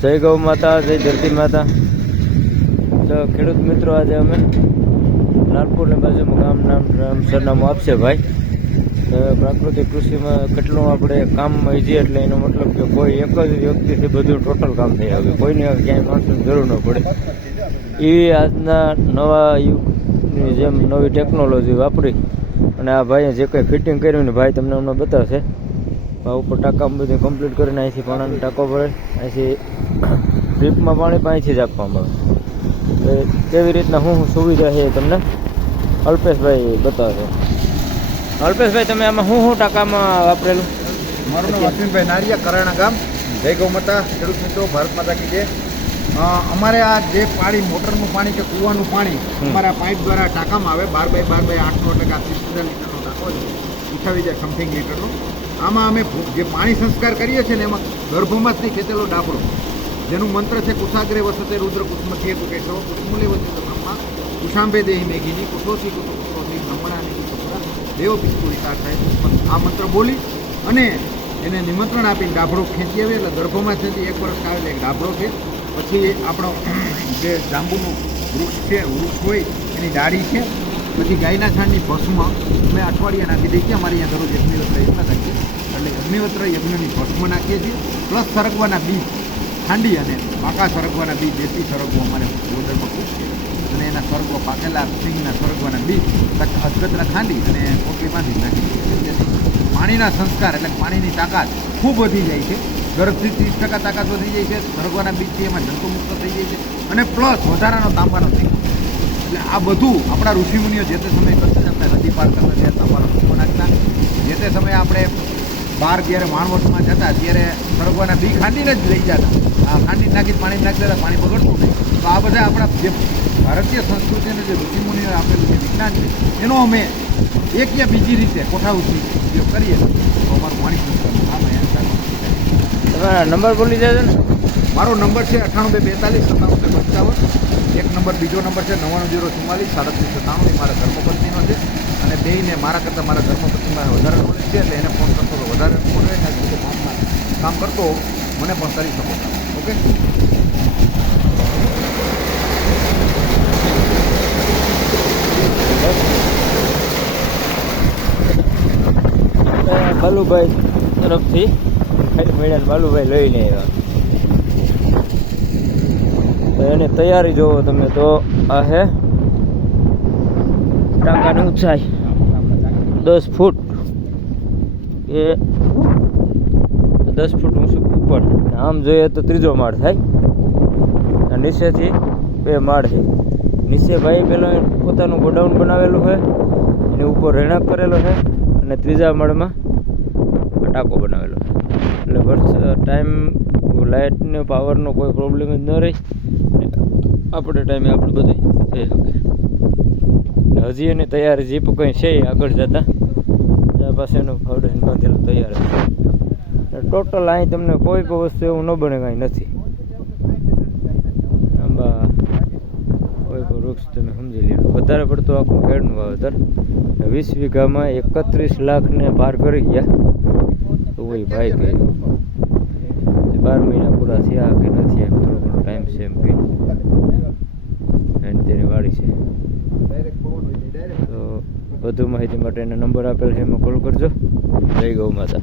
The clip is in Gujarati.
જય ગૌ માતા, જય ધરતી માતા. તો ખેડૂત મિત્રો, આજે અમે લાલપુરની બાજુમાં ગામ સરનામું આપશે ભાઈ. તો પ્રાકૃતિક કૃષિમાં કેટલું આપણે કામમાં જઈએ એટલે એનો મતલબ કે કોઈ એક જ વ્યક્તિથી બધું ટોટલ કામ થઈ આવે, કોઈને ક્યાંય માણસોની જરૂર ન પડે. એવી આજના નવા યુગની જેમ નવી ટેકનોલોજી વાપરી અને આ ભાઈએ જે કંઈ ફિટિંગ કર્યું ને ભાઈ તમને હમણાં બતાવશે. ઉપર ટાંકામાં બધું કમ્પ્લીટ કરીને અહીંથી પાણીનો ટાંકો ભરે, અહીંથી ડ્રીપમાં પાણી અહીંથી જ આપવામાં આવે. કેવી રીતના શું સુવિધા છે તમને અલ્પેશભાઈ બતાવશે. અલ્પેશભાઈ, તમે આમાં શું ટાંકામાં વાપરેલું? મારું નામ અશ્વિનભાઈ નારિયા, કરાણા ગામ. જય ગૌ માતા. ખેડૂત મિત્રો, ભારત માતા કી જય. અમારે આ જે પાણી મોટરનું પાણી કે કૂવાનું પાણી અમારા પાઇપ દ્વારા ટાંકામાં આવે 12x8નો, એટલે કે આ 30,000 લીટરનો ટાંકો છે, 28,000 સમથિંગ લીટરનો. આમાં અમે જે પાણી સંસ્કાર કરીએ છીએ ને એમાં ગર્ભમાંથી ખેંચેલો ડાબરો, જેનું મંત્ર છે કુશાગ્રે વસતે રુદ્ર કુસમથી કુકેશો કુસમુલે વસતે બ્રહ્મા કુશાંબે દેહી મેઘીની કુશોસી કુશોસી બ્રહ્મણાની કુશપુરા દેવ પિસ્તુરી સાક્ષાય. આ મંત્ર બોલી અને એને નિમંત્રણ આપીને ડાબરો ખેંચી આવે એટલે ગર્ભમાં છે 1 વર્ષ આવે એટલે એક ડાબરો છે. પછી આપણો જે જાંબુનું વૃક્ષ છે, વૃક્ષ હોય એની ડાળી છે. પછી ગાયના છાણની ભસ્મ અમે અઠવાડિયા નાખી દઈએ છીએ. અમારે અહીંયા દરરોજ અગ્નિવત્ર યજ્ઞ રાખીએ એટલે અગ્નિવત્ર યજ્ઞની ભસ્મ નાખીએ છીએ. પ્લસ સરગવાના બીજ ખાંડી અને પાકા સરગવાના બીજ, દેશી સરગવો અમારે ઓર્ડરમાં ખૂબ છે, અને એના સરગવો પાકેલા સિંગના સરગવાના બીજ અધગતરા ખાંડી અને પોટલી બાંધી નાખી દઈએ. પાણીના સંસ્કાર એટલે પાણીની તાકાત ખૂબ વધી જાય છે. ગર્ભથી 30% તાકાત વધી જાય છે. સરગવાના બીજથી એમાં જંતુમુક્ત થઈ જાય છે અને પ્લસ વધારાનો તાંબાનો થઈ જાય. એટલે આ બધું આપણા ઋષિમુનિઓ જે તે સમયે કરતા જ. આપણે નદી પાર કરતા ત્યારે તાંબાનો ભૂકો નાખતા. જે તે સમયે આપણે બહાર જ્યારે માણવટમાં જતા ત્યારે સરગવાના બી ખાંડીને જ લઈ જતા. આ ખાંડી નાખી પાણી નાખી દેતા, પાણી બગડતું નહીં. તો આ બધા આપણા જે ભારતીય સંસ્કૃતિને જે ઋષિમુનિઓએ આપેલું જે વિજ્ઞાન છે એનો અમે એક યા બીજી રીતે કોઠાઉથી ઉપયોગ કરીએ તો અમારું પાણી સંસ્કારનું કામ અહીંયા ચાલુ. તમારા નંબર બોલી જાય ને? મારો નંબર છે 9842 9755. એક નંબર, બીજો નંબર છે 9904 3797. એ મારા ધર્મપત્નીનો છે અને બેયને મારા કરતાં મારા ધર્મપત્નીમાં વધારે નોલેજ છે એટલે એને ફોન કરતો તો વધારે નોલેજ ને બીજું કામ કરતો મને પણ કરી શકો. ઓકે, બાલુભાઈ તરફથી મેળા બાલુભાઈ લઈને આવ્યા. એની તૈયારી જોવો તમે તો આ હે ટાંકાની ઊંચાઈ 10 ફૂટ, એ 10 ફૂટ ઊંચું ઉપર. આમ જોઈએ તો 3જો માળ થાય. નીચેથી 2 માળ છે. નીચે ભાઈ પેલો પોતાનું ગોડાઉન બનાવેલું છે, એની ઉપર રહેણાંક કરેલો છે અને 3જા માળમાં ટાંકો બનાવેલો છે. એટલે વર્ષ ટાઈમ લાઇટનો પાવરનો કોઈ પ્રોબ્લેમ જ ન રહી, આપણે ટાઈમે આપણે બધું થઈ શકે. હજી એની તૈયારી જે કંઈ છે આગળ જતાં ત્યાં પાસે એનું ફાઉન્ડેશન બાંધેલું તૈયાર છે. ટોટલ અહીં તમને કોઈ પણ વસ્તુ એવું ન બને કાંઈ નથી. આંબા કોઈ પણ વૃક્ષ તમે સમજી લો. વધારે પડતું આખું કેળનું વાવેતર 20 વીઘામાં 31 લાખને પાર કરી ગયા. તો એ ભાઈ કહે 12 મહિના પૂરા થયા કે નથી, એમ થોડો ઘણો ટાઈમ છે એમ કે તેની વાડી છે. તો વધુ માહિતી માટે એના નંબર આપેલ છે, એમાં કોલ કરજો. જય ગૌ માતા.